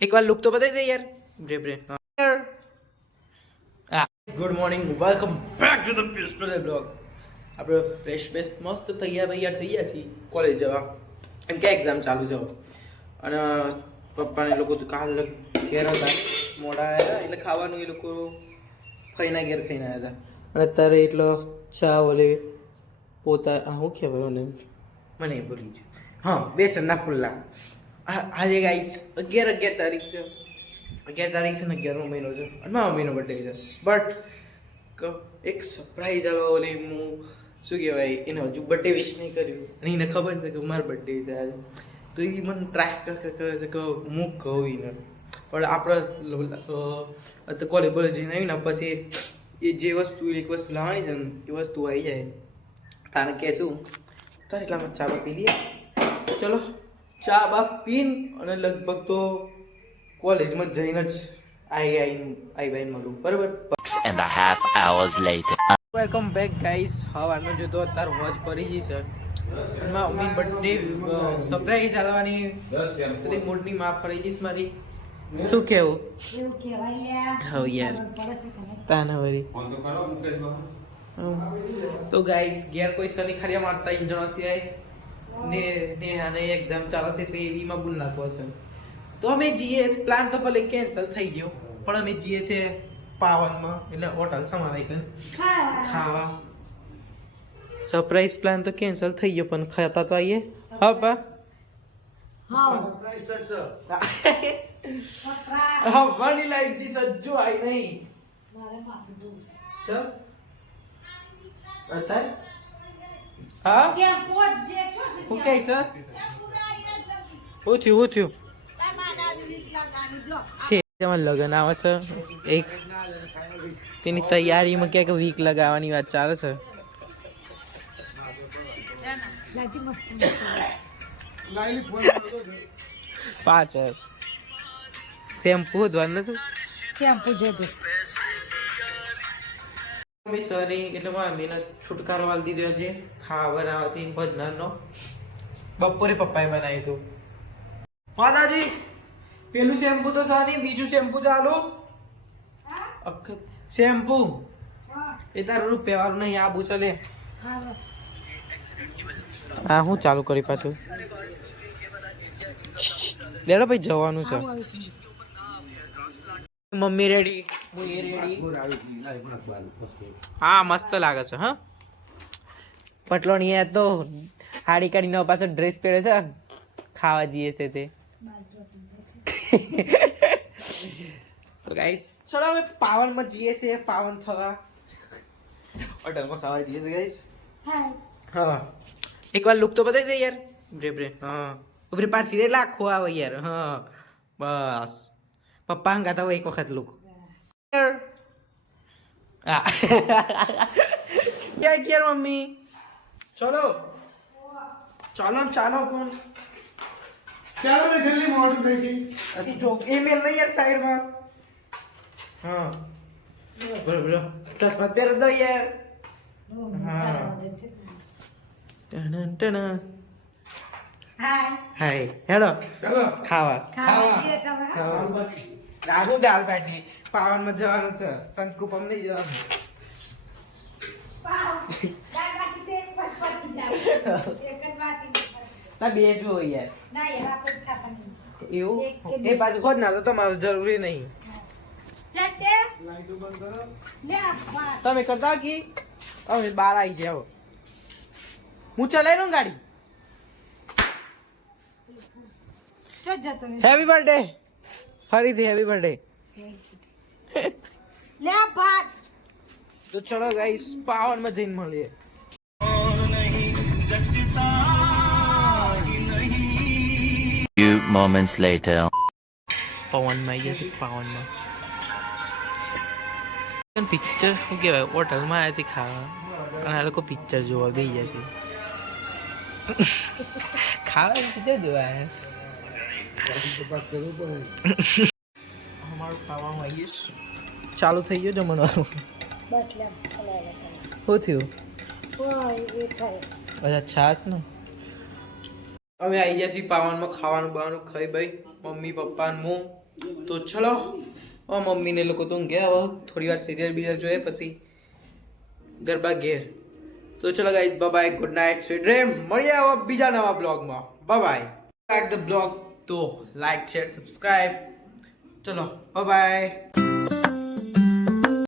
एक बार लुक तो बता दे यार ब्रे ब्रे good morning welcome back to the pistol blog આપણે ફ્રેશ બેસ્ટ મસ્ત તૈયાર થઈ ગયા છીએ કોલેજ જવા એમ કે એક્ઝામ ચાલુ છે અને પપ્પાને લોકો તો કાલ ઘેર હતા મોડા આવ્યા એટલે ખાવાનું એ લોકો ફઈના ઘેર ખાઈને આવ્યા હતા અને અત્યારે એટલો ચા ઓલે પોતા શું કહેવાય મને ભૂલી ગયું હા બેસનના પુલ્લા આજે ગાઈસ 11 તારીખ છે 11 તારીખ છે ને 11મો મહિનો છે અને મારો મહિનો બર્થડે છે બટ એક સરપ્રાઈઝ આલો ઓલી હું શું કહેવાય એને હજુ બર્થડે વિશ નહીં કર્યું અને એને ખબર છે કે મારો બર્થડે છે આજે તો એ મને ટ્રાય કરે છે કે હું કહું એને પણ આપણે કોલેજ બોલેજ જઈને આવી ને પછી એ જે વસ્તુ એક વસ્તુ લાવવાની છે ને એ વસ્તુ આવી જાય તારે કહેશું તારે એટલામાં ચા પી લઈએ ચલો ચા બા પીન અને લગભગ તો કોલેજમાં જઈને જ આવી મળું બરાબર 6.5 hours later. Welcome back guys હવાનો જો તો અત્યારે વોચ પડી ગઈ છે મમ્મી બર્થડે સરપ્રાઈઝ આલવાની બધી મૂડની માફ પડી ગઈશ મારી શું કેવું એવું કહેવાય હો યાર તાના વરી તો ગાઈસ ઘેર કોઈ સની ખારિયા મારતા ઇન્જણો સિવાય ને આને એક્ઝામ ચાલે છે એટલે એવીમાં ભૂલ નાખવો છે તો અમે જઈએ પ્લાન તો ભલે કેન્સલ થઈ ગયો પણ અમે જઈએ છે પાવનમાં એટલે હોટલ સમારાઈ કન ખાવા સરપ્રાઈઝ પ્લાન તો કેન્સલ થઈ ગયો પણ ખાતા તો આવીએ હા પા હા વાલી લાઈફ જી સજ્જો આઈ નહીં ચલ અત્યારે હા શું કહે છે શું થયું છે તેમાં લગ્ન આવે છે એક તેની તૈયારીમાં ક્યાંક વીક લગાવવાની વાત ચાલે છે પાંચ શેમ્પુ ધોવાનું નથી શેમ્પુ જોતો મમ્મી સની એટલે મમ્મીને છુટકારો વાળી દીધો છે ખાવા બનાવતી ભજનારનો બપોરે પપ્પાએ બનાવ્યું હતું માતાજી પેલું શેમ્પુ તો સની બીજું શેમ્પુ ચાલુ શેમ્પુ એ તારું રૂપિયા વાળું નહીં આબુ ચલે હા હું ચાલુ કરી પાછું લેડો ભાઈ જવાનું છે મમ્મી રેડી હું એ રેડી હા મસ્ત લાગે છે હા પટલોણી તો હાડી કાઢીને પાછો ડ્રેસ પહેરે છે ખાવા જઈએ છે તે ગાઈસ ચલો અમે પાવનમાં જઈએ છીએ પાવન થવા હોટલમાં ખાવા જઈએ છીએ ગાઈસ હા એક વાર લુક તો બતાવી દે યાર બ્રે બ્રે હા ઉભરે પાછી રે લાખો આવે યાર હા બસ પપ્પા હંગાતા હોય એક વખત લુક હા ક્યાં ક્યાં મમ્મી ચલો ચાલો પણ ચાલો ને જલ્દી મોડું થઈ છે જો એ મેલ નહીં યાર સાઈડમાં હા બરાબર ચશ્મા પહેર દો યાર હા ટન ટન હાય હેલો ચાલો ખાવા ખાવા રાહુ દાલ બાટી પાવનમાં જવાનું છે સંસ્કૃપમ નહીં જવાનું ના બે જો યાર એવું એ બાજુ ખોદ ના તો તમારે જરૂરી નહીં તમે કરતા કી હવે બાર આવી જાઓ હું ચલાવી લઉં ગાડી હેપી બર્થડે ફરીથી હેપી બર્થડે તો ચલો ગાઈસ પાવનમાં જઈને મળીએ Few moments later. પવનમાં આવી જશે પાવનમાં પિક્ચર શું કહેવાય હોટલમાં આવ્યા છે ખાવા અને આ લોકો પિક્ચર જોવા ગઈ જશે ખાવા પિક્ચર જોવા અમારું ખાવાનું આવી જશે ચાલુ થઈ ગયો જમવાનું શું થયું અચ્છા છાસ ને અમે આવી ગયા છીએ પાવનમાં ખાવાનું બાવાનું ખાઈ ભાઈ મમ્મી પપ્પા હું તો ચલો મમ્મીને લોકો તો ગયા હવે થોડી વાર સિરિયલ બીરિયલ જોઈએ પછી ગરબા ઘેર. તો ચલો guys bye good night sweet dream. મળીએ હવે બીજા નવા બ્લોગમાં. બાય લાઈક ધ બ્લોગ તો લાઈક શેર સબસ્ક્રાઇબ. ચલો બાય.